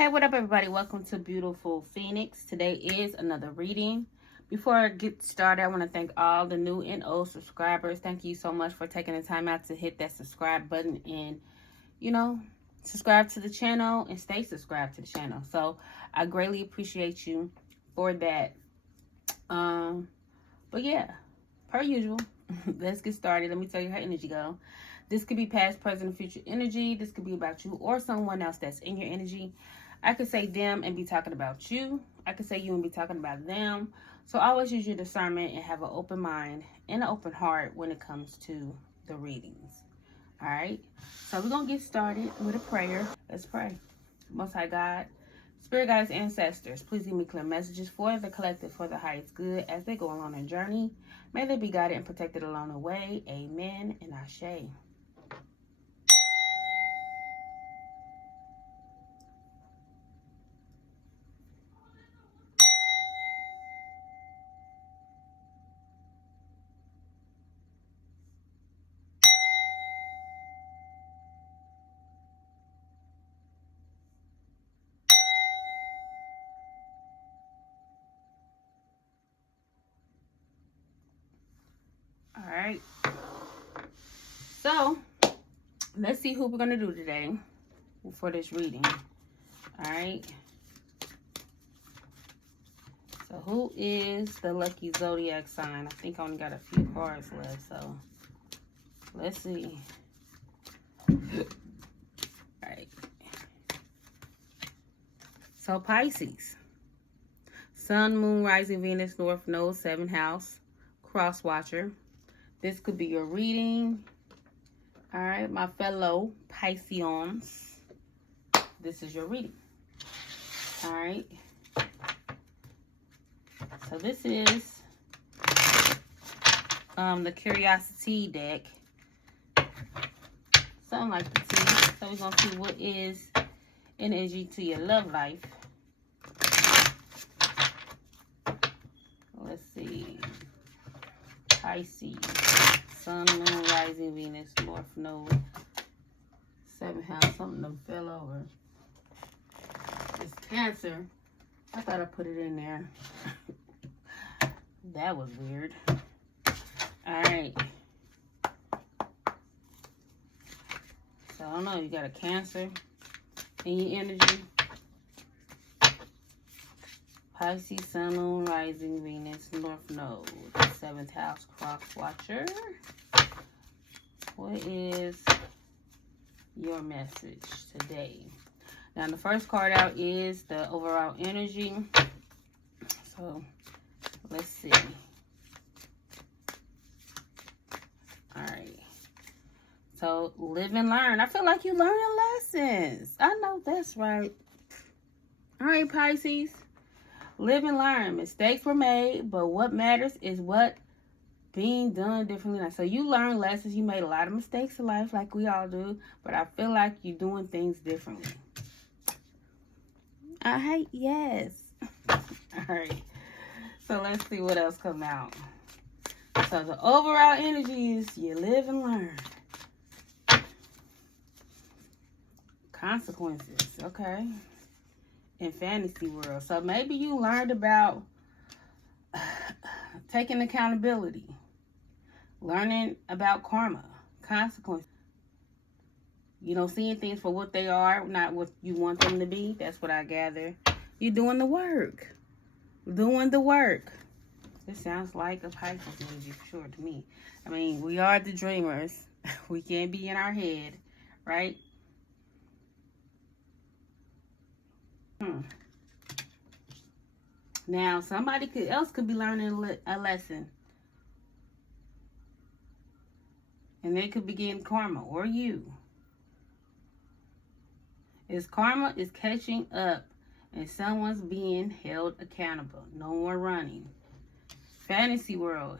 Hey, what up, everybody? Welcome to Beautiful Phoenix. Today is another reading. Before I get started, I want to thank all the new and old subscribers. Thank you so much for taking the time out to hit that subscribe button and, subscribe to the channel and stay subscribed to the channel. So I greatly appreciate you for that. But yeah, per usual, let's get started. Let me tell you how energy go. This could be past, present, and future energy. This could be about you or someone else that's in your energy. I could say them and be talking about you. I could say you and be talking about them. So always use your discernment and have an open mind and an open heart when it comes to the readings. All right. So we're going to get started with a prayer. Let's pray. Most High God, Spirit guides, ancestors, please give me clear messages for the collective, for the highest good as they go along their journey. May they be guided and protected along the way. Amen and Ashe. All right. So let's see who we're going to do today for this reading. All right. So who is the lucky zodiac sign? I think I only got a few cards left. So let's see. All right. So Pisces. Sun, Moon, Rising, Venus, North Node, 7th house, Cross Watcher. This could be your reading. All right, my fellow Pisceans. This is your reading. All right. So this is the Curiosity deck. Something like the T. So we're going to see what is energy to your love life. Let's see. Pisces. Sun, Moon, Rising, Venus, North Node, 7th house. Something that fell over. It's Cancer. I thought I put it in there. That was weird. Alright. So I don't know. You got a Cancer in your energy. Pisces, Sun, Moon, Rising, Venus, North Node, 7th house, Cross Watcher. What is your message today? Now, the first card out is the overall energy. So, let's see. All right. So, live and learn. I feel like you're learning lessons. I know that's right. All right, Pisces. Live and learn. Mistakes were made, but what matters is what being done differently now. So you learn lessons. You made a lot of mistakes in life like we all do, but I feel like you're doing things differently. Yes. All right. So let's see what else comes out. So the overall energy is you live and learn. Consequences. Okay. In fantasy world. So maybe you learned about taking accountability, learning about karma, consequences. Seeing things for what they are, not what you want them to be. That's what I gather. You're doing the work. Doing the work. This sounds like a Pisces energy for sure to me. I mean, we are the dreamers. We can't be in our head, right? Now, somebody else could be learning a lesson. And they could be getting karma, or you. Karma is catching up, and someone's being held accountable. No more running. Fantasy world.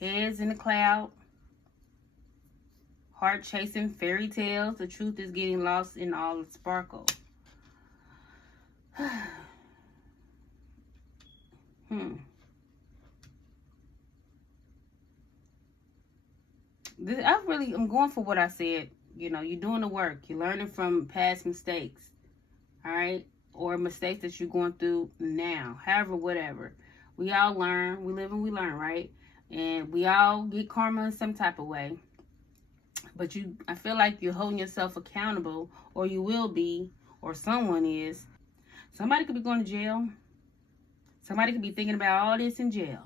Heads in the cloud. Heart chasing fairy tales. The truth is getting lost in all the sparkle. I'm going for what I said. You're doing the work. You're learning from past mistakes. All right. or mistakes that you're going through now. However, whatever. We all learn. We live and we learn, right? And we all get karma in some type of way. But I feel like you're holding yourself accountable, or you will be, or someone is. Somebody could be going to jail. Somebody could be thinking about all this in jail.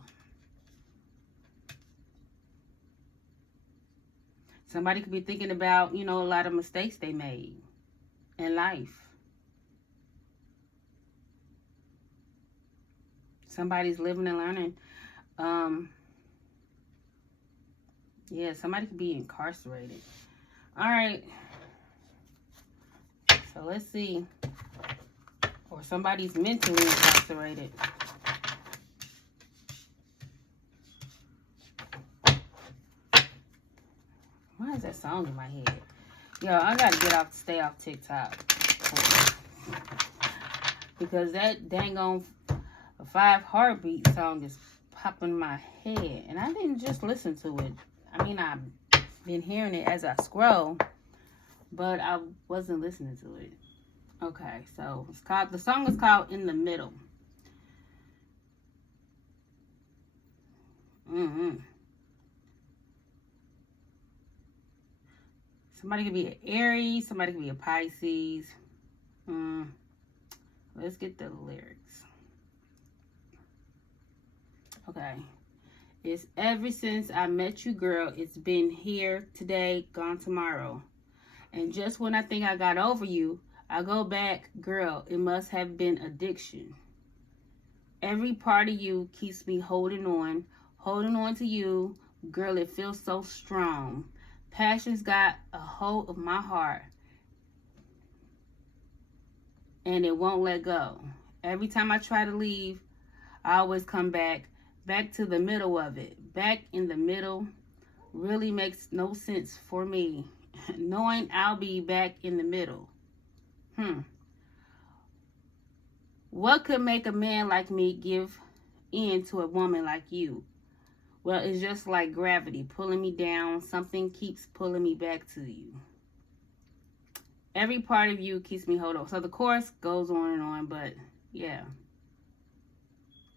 Somebody could be thinking about, a lot of mistakes they made in life. Somebody's living and learning. Yeah, somebody could be incarcerated. All right. So let's see. Or somebody's mentally incarcerated. Why is that song in my head? Yo, I gotta stay off TikTok. Because that dang on 5 Heartbeat song is popping in my head. And I didn't just listen to it. I mean, I've been hearing it as I scroll, but I wasn't listening to it. Okay, so the song is called In the Middle. Somebody could be an Aries, somebody could be a Pisces. Let's get the lyrics. Okay. It's ever since I met you, girl. It's been here today, gone tomorrow. And just when I think I got over you, I go back, girl. It must have been addiction. Every part of you keeps me holding on to you. Girl, it feels so strong. Passion's got a hold of my heart, and it won't let go. Every time I try to leave, I always come back to the middle of it. Back in the middle really makes no sense for me, knowing I'll be back in the middle. What could make a man like me give in to a woman like you? Well, it's just like gravity pulling me down. Something keeps pulling me back to you. Every part of you keeps me hold on. So the chorus goes on and on, but yeah.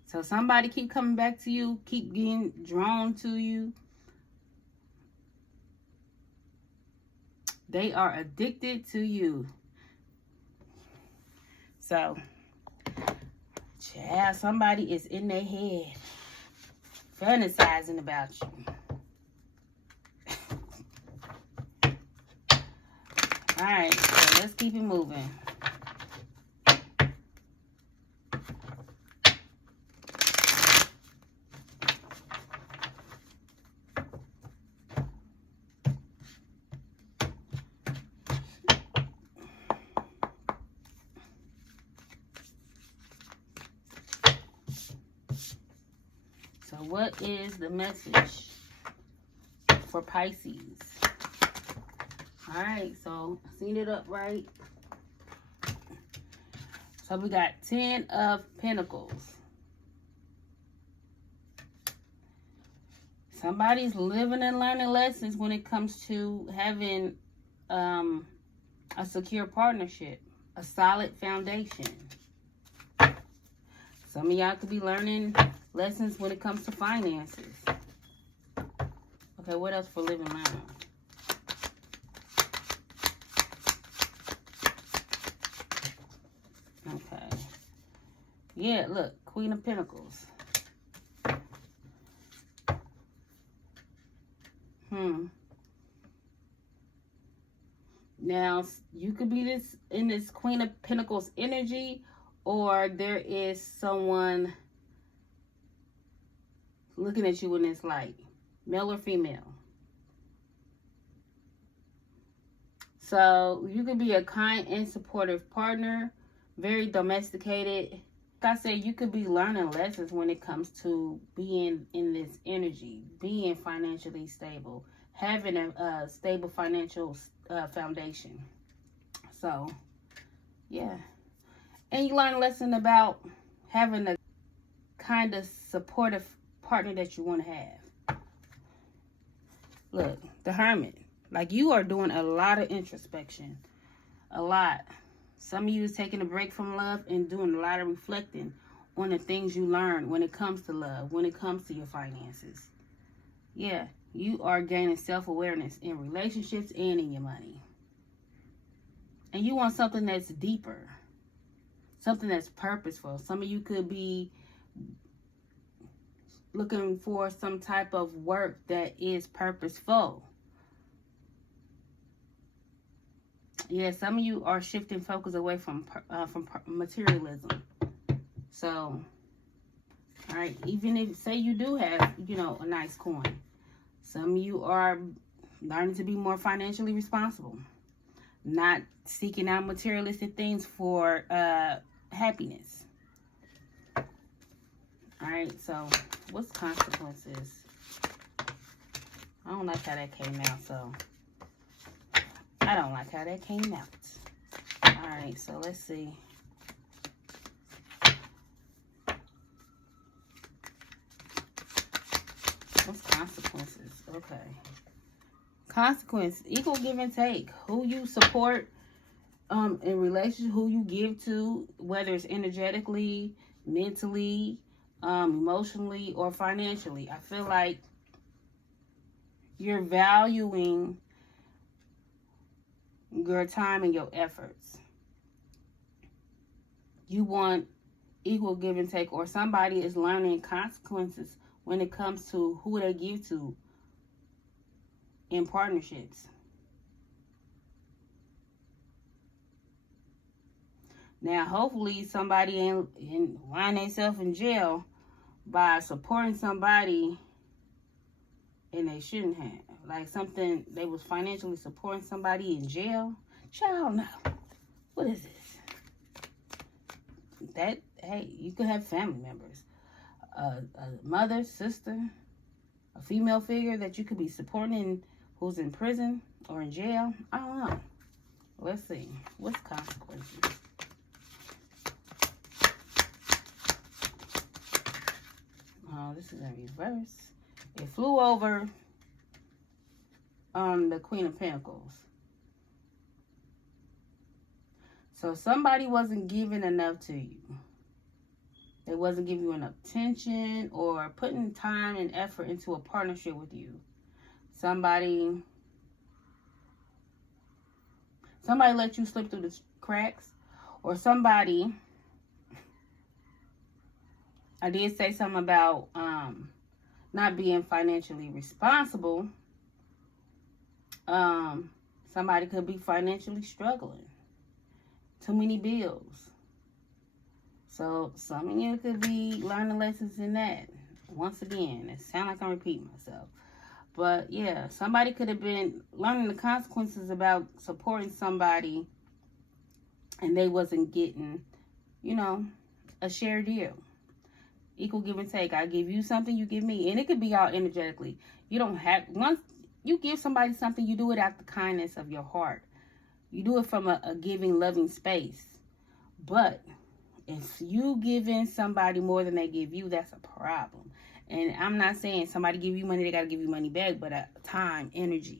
So somebody keep coming back to you, keep getting drawn to you. They are addicted to you. So, child, somebody is in their head fantasizing about you. All right, so let's keep it moving. So what is the message for Pisces? All right, so I seen it up right. So we got 10 of Pentacles. Somebody's living and learning lessons when it comes to having a secure partnership, a solid foundation. Some of y'all could be learning lessons when it comes to finances. Okay, what else for living and learning? Okay. Yeah, look, Queen of Pentacles. Now, you could be in this Queen of Pentacles energy, or there is someone looking at you in this light, male or female. So you could be a kind and supportive partner, very domesticated. Like I said, you could be learning lessons when it comes to being in this energy, being financially stable, having a stable financial foundation. So, yeah. And you learn a lesson about having a kind of supportive partner that you want to have. Look, the Hermit. Like, you are doing a lot of introspection. A lot. Some of you is taking a break from love and doing a lot of reflecting on the things you learned when it comes to love, when it comes to your finances. Yeah, you are gaining self-awareness in relationships and in your money. And you want something that's deeper, something that's purposeful. Some of you could be looking for some type of work that is purposeful. Yeah, some of you are shifting focus away from materialism. So, all right, even if, say you do have, you know, a nice coin, some of you are learning to be more financially responsible, not seeking out materialistic things for happiness. All right, so what's consequences? I don't like how that came out, so I don't like how that came out. All right, so let's see. What's consequences? Okay. Consequence, equal give and take. Who you support in relation, who you give to, whether it's energetically, mentally, emotionally, or financially. I feel like you're valuing your time and your efforts. You want equal give and take, or somebody is learning consequences when it comes to who they give to in partnerships. Now, hopefully somebody ain't wind themselves in jail by supporting somebody and they shouldn't have. Like something, they was financially supporting somebody in jail. Child, no. What is this? That, hey, you could have family members. A mother, sister, a female figure that you could be supporting who's in prison or in jail. I don't know. Let's see. What's consequences? Oh, this is in reverse. It flew over the Queen of Pentacles. So somebody wasn't giving enough to you. They wasn't giving you enough attention or putting time and effort into a partnership with you. Somebody let you slip through the cracks, or somebody, I did say something about not being financially responsible. Somebody could be financially struggling. Too many bills. So some of you could be learning lessons in that. Once again, it sounds like I'm repeating myself. But yeah, somebody could have been learning the consequences about supporting somebody and they wasn't getting, you know, a share deal. Equal give and take. I give you something, you give me. And it could be all energetically. You don't have, once you give somebody something, you do it out the kindness of your heart. You do it from a giving, loving space. But if you giving somebody more than they give you, that's a problem. And I'm not saying somebody give you money, they got to give you money back, but time, energy,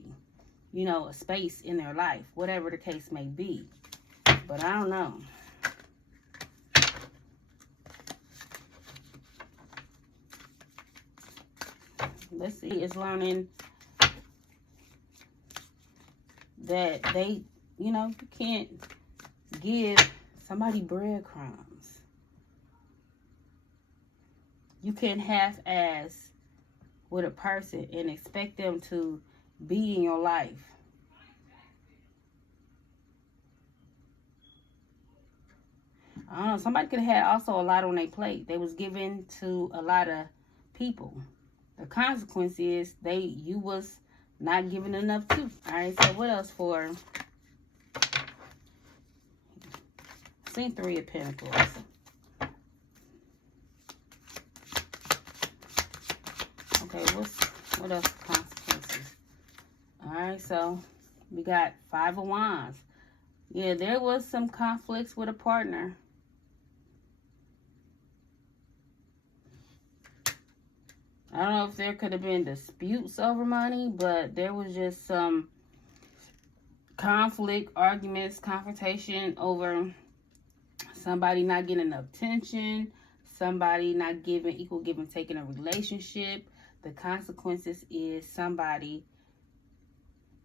you know, a space in their life, whatever the case may be. But I don't know. Let's see, it's learning that they, you know, you can't give somebody breadcrumbs. You can't half-ass with a person and expect them to be in your life. I don't know, somebody could have had also a lot on their plate. They was given to a lot of people. The consequence is you was not giving enough to. Alright, so what else for? Seen Three of Pentacles. Okay, what else consequences? Alright, so we got Five of Wands. Yeah, there was some conflicts with a partner. I don't know if there could have been disputes over money, but there was just some conflict, arguments, confrontation over somebody not getting enough attention, somebody not giving equal give and take in a relationship. The consequences is somebody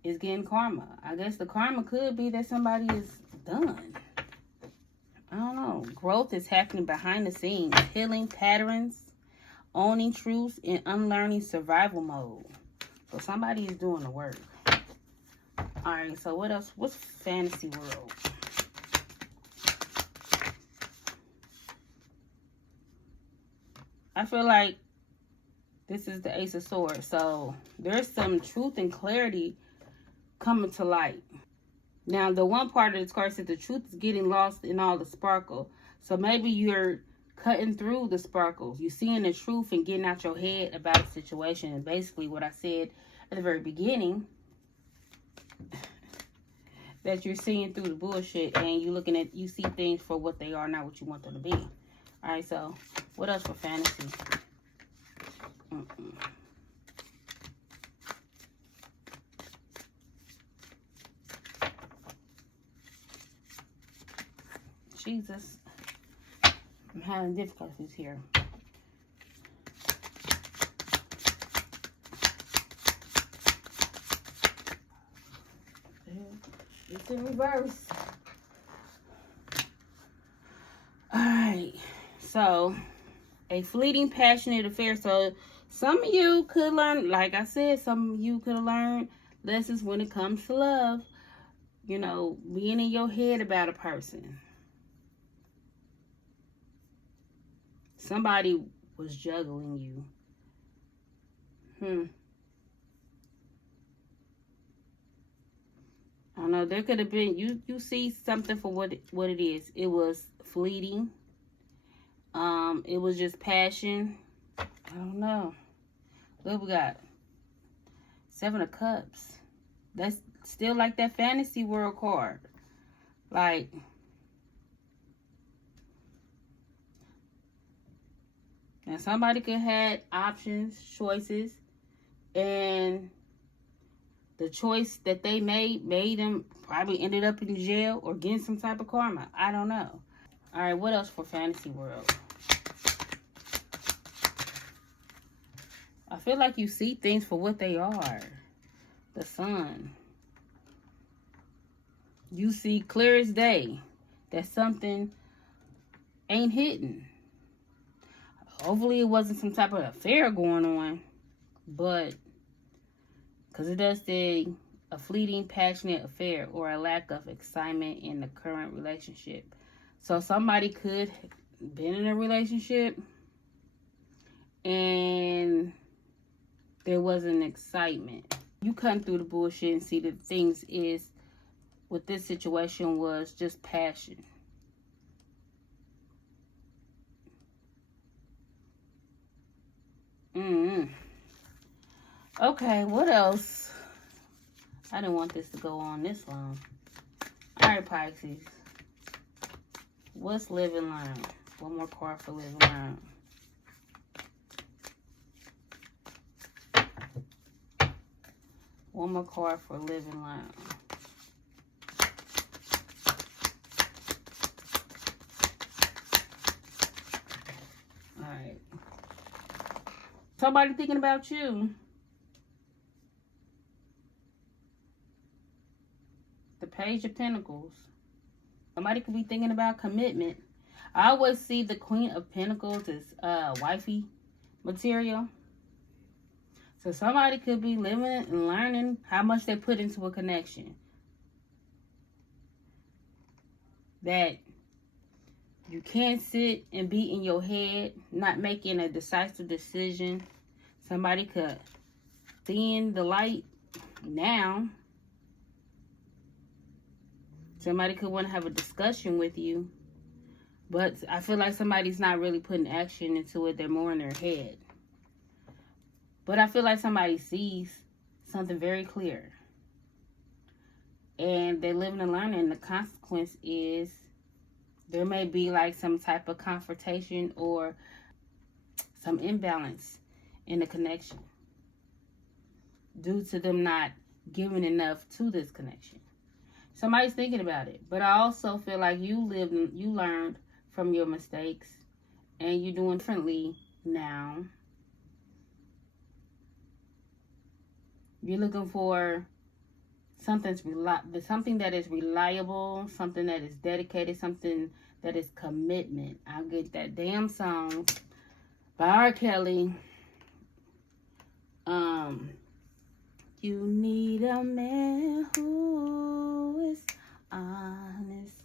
is getting karma. I guess the karma could be that somebody is done. I don't know. Growth is happening behind the scenes. Healing patterns, owning truths, and unlearning survival mode. So somebody is doing the work. Alright, so what else? What's fantasy world? I feel like this is the Ace of Swords. So there's some truth and clarity coming to light. Now, the one part of this card said the truth is getting lost in all the sparkle. So maybe you're cutting through the sparkles. You're seeing the truth and getting out your head about a situation. And basically what I said at the very beginning, that you're seeing through the bullshit and you see things for what they are, not what you want them to be. All right, so what else for fantasy? Jesus, I'm having difficulties here. It's in reverse. Alright, so a fleeting, passionate affair. So some of you could learn, like I said, some of you could have learned lessons when it comes to love. You know, being in your head about a person. Somebody was juggling you. I know there could have been, you see something for what it is. It was fleeting. It was just passion. I don't know. What we got? 7 of Cups. That's still like that fantasy world card. Like, and somebody could have options, choices, and the choice that they made them probably ended up in jail or getting some type of karma. I don't know. All right, what else for fantasy world? I feel like you see things for what they are. The sun. You see clear as day that something ain't hidden. Hopefully it wasn't some type of affair going on, but because it does say a fleeting, passionate affair or a lack of excitement in the current relationship. So somebody could have been in a relationship and there wasn't excitement. You come through the bullshit and see that things is, with this situation was just passion. Okay, what else? I didn't want this to go on this long. Alright, Pisces. What's live and learn? One more card for live and learn. One more card for live and learn. Alright. Somebody thinking about you. The Page of Pentacles. Somebody could be thinking about commitment. I always see the Queen of Pentacles as wifey material. So somebody could be living and learning how much they put into a connection. That you can't sit and be in your head, not making a decisive decision. Somebody could thin the light now. Somebody could want to have a discussion with you. But I feel like somebody's not really putting action into it. They're more in their head. But I feel like somebody sees something very clear. And they're living and learning. The consequence is there may be like some type of confrontation or some imbalance in the connection due to them not giving enough to this connection. Somebody's thinking about it. But I also feel like you learned from your mistakes, and you're doing differently now. You're looking for something that is reliable, something that is dedicated, something that is commitment. I'll get that damn song by R. Kelly. You need a man who is honest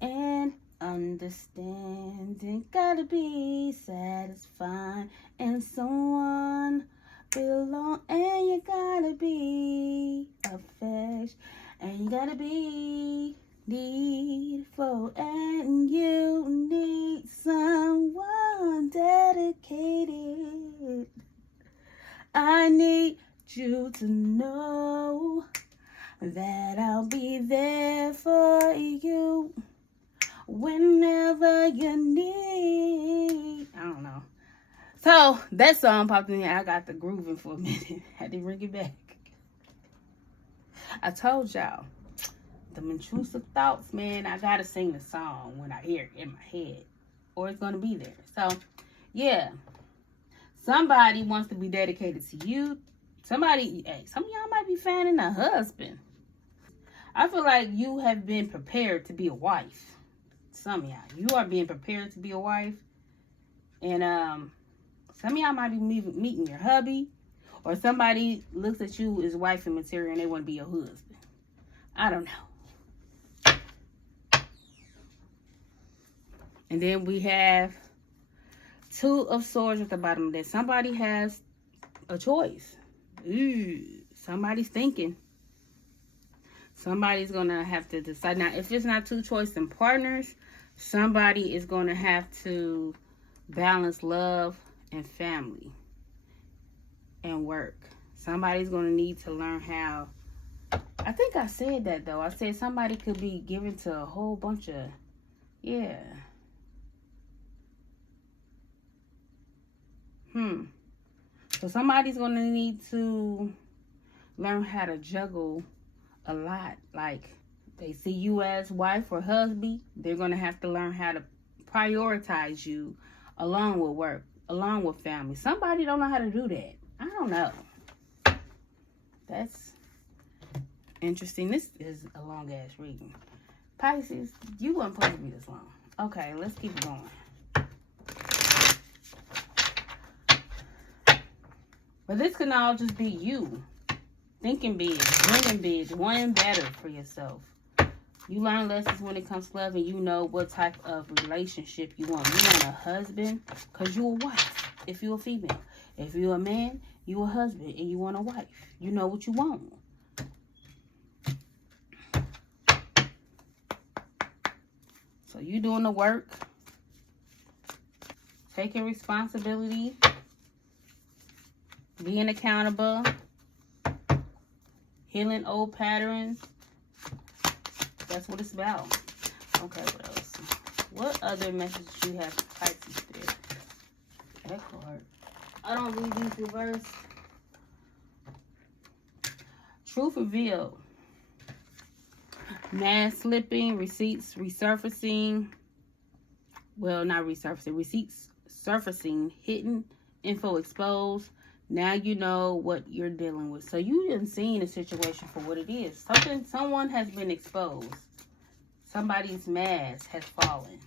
and understanding. Gotta be satisfied and someone belong, and you gotta be affection, and you gotta be needful, and you need someone dedicated. I need you to know that I'll be there for you whenever you need. I don't know. So that song popped in here. I got the grooving for a minute. Had to bring it back. I told y'all, them intrusive thoughts, man. I gotta sing the song when I hear it in my head, or it's gonna be there. So yeah, somebody wants to be dedicated to you. Some of y'all might be finding a husband. I feel like you have been prepared to be a wife. Some of y'all, you are being prepared to be a wife, and some of y'all might be meeting your hubby, or somebody looks at you as wifey material and they want to be your husband. I don't know. And then we have Two of Swords at the bottom of that. Somebody has a choice. Somebody's thinking. Somebody's going to have to decide. Now, if it's not two choosing partners, somebody is going to have to balance love and family and work. Somebody's going to need to learn how. I think I said that, though. I said somebody could be given to a whole bunch of, yeah. So somebody's going to need to learn how to juggle a lot. Like, they see you as wife or husband, they're going to have to learn how to prioritize you along with work, along with family. Somebody don't know how to do that. I don't know. That's interesting. This is a long ass reading. Pisces, you weren't supposed to be this long. Okay, let's keep going. But this can all just be you thinking big, dreaming big, wanting better for yourself. You learn lessons when it comes to love, and you know what type of relationship you want. You want a husband because you're a wife if you're a female. If you're a man, you're a husband and you want a wife. You know what you want. So you doing the work, taking responsibility, being accountable, healing old patterns. That's what it's about. Okay, what else? What other message do you have for Pisces Spirit? That card. I don't read these reverse. Truth revealed. Mask slipping, receipts resurfacing. Well, not resurfacing. Receipts surfacing, hidden info exposed. Now you know what you're dealing with. So you didn't see the situation for what it is. Someone has been exposed. Somebody's mask has fallen.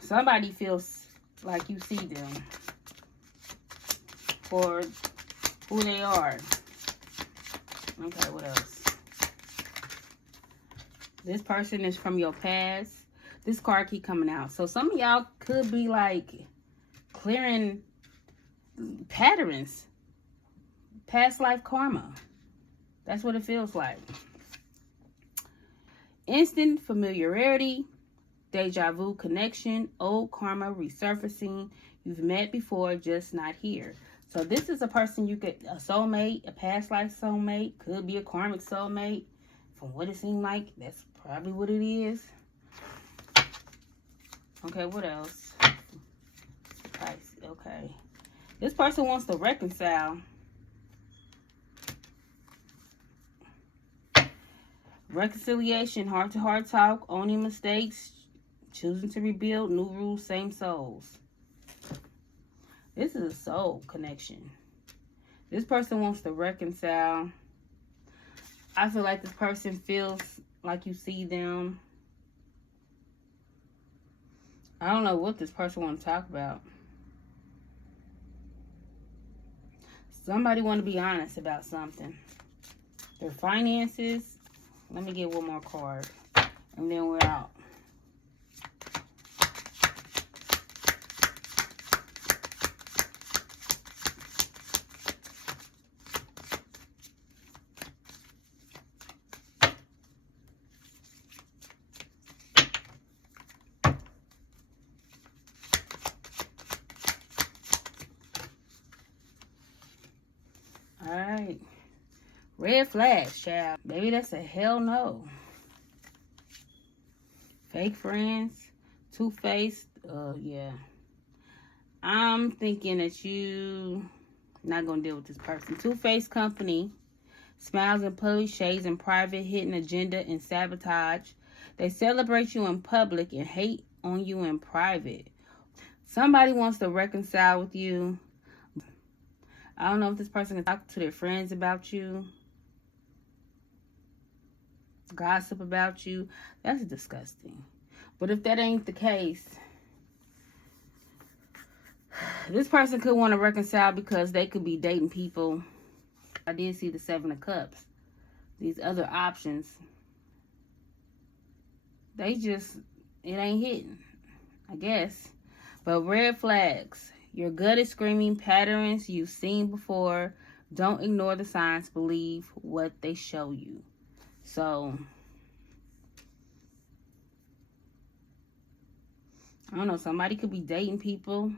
Somebody feels like you see them for who they are. Okay, what else? This person is from your past. This card keep coming out. So some of y'all could be like clearing patterns, past life karma. That's what it feels like. Instant familiarity, deja vu connection, old karma resurfacing. You've met before, just not here. So this is a person you could, a soulmate, a past life soulmate, could be a karmic soulmate. From what it seemed like, that's probably what it is. Okay, what else? Okay. This person wants to reconcile. Reconciliation, heart-to-heart talk, owning mistakes, choosing to rebuild, new rules, same souls. This is a soul connection. This person wants to reconcile. I feel like this person feels like you see them. I don't know what this person wants to talk about. Somebody want to be honest about something. Their finances. Let me get one more card. And then we're out. Alright. Red flags, child. Maybe that's a hell no. Fake friends. Two-faced. Yeah. I'm thinking that you not going to deal with this person. Two-faced company. Smiles in public, shades in private, hidden agenda and sabotage. They celebrate you in public and hate on you in private. Somebody wants to reconcile with you. I don't know if this person can talk to their friends about you. Gossip about you. That's disgusting. But if that ain't the case, this person could want to reconcile because they could be dating people. I did see the 7 of Cups. These other options. It ain't hitting, I guess. But red flags. Your gut is screaming patterns you've seen before. Don't ignore the signs. Believe what they show you. So, I don't know. Somebody could be dating people.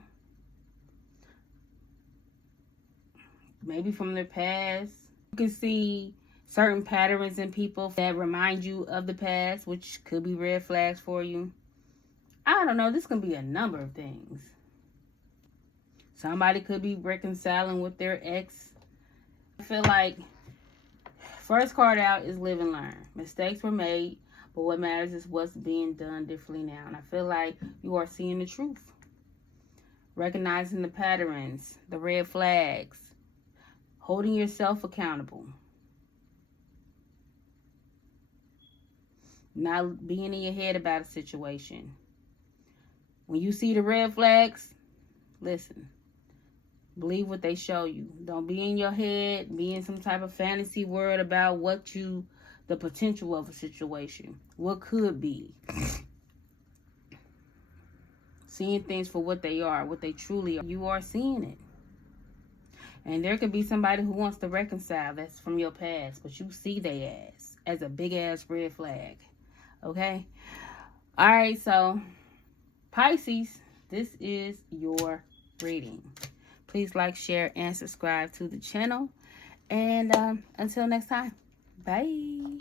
Maybe from their past. You can see certain patterns in people that remind you of the past, which could be red flags for you. I don't know. This can be a number of things. Somebody could be reconciling with their ex. I feel like first card out is live and learn. Mistakes were made, but what matters is what's being done differently now. And I feel like you are seeing the truth. Recognizing the patterns, the red flags. Holding yourself accountable. Not being in your head about a situation. When you see the red flags, listen. Believe what they show you. Don't be in your head, be in some type of fantasy world about the potential of a situation. What could be. Seeing things for what they are, what they truly are. You are seeing it. And there could be somebody who wants to reconcile that's from your past, but you see they ass as a big ass red flag. Okay? Alright, so Pisces, this is your reading. Please like, share, and subscribe to the channel. And until next time, bye.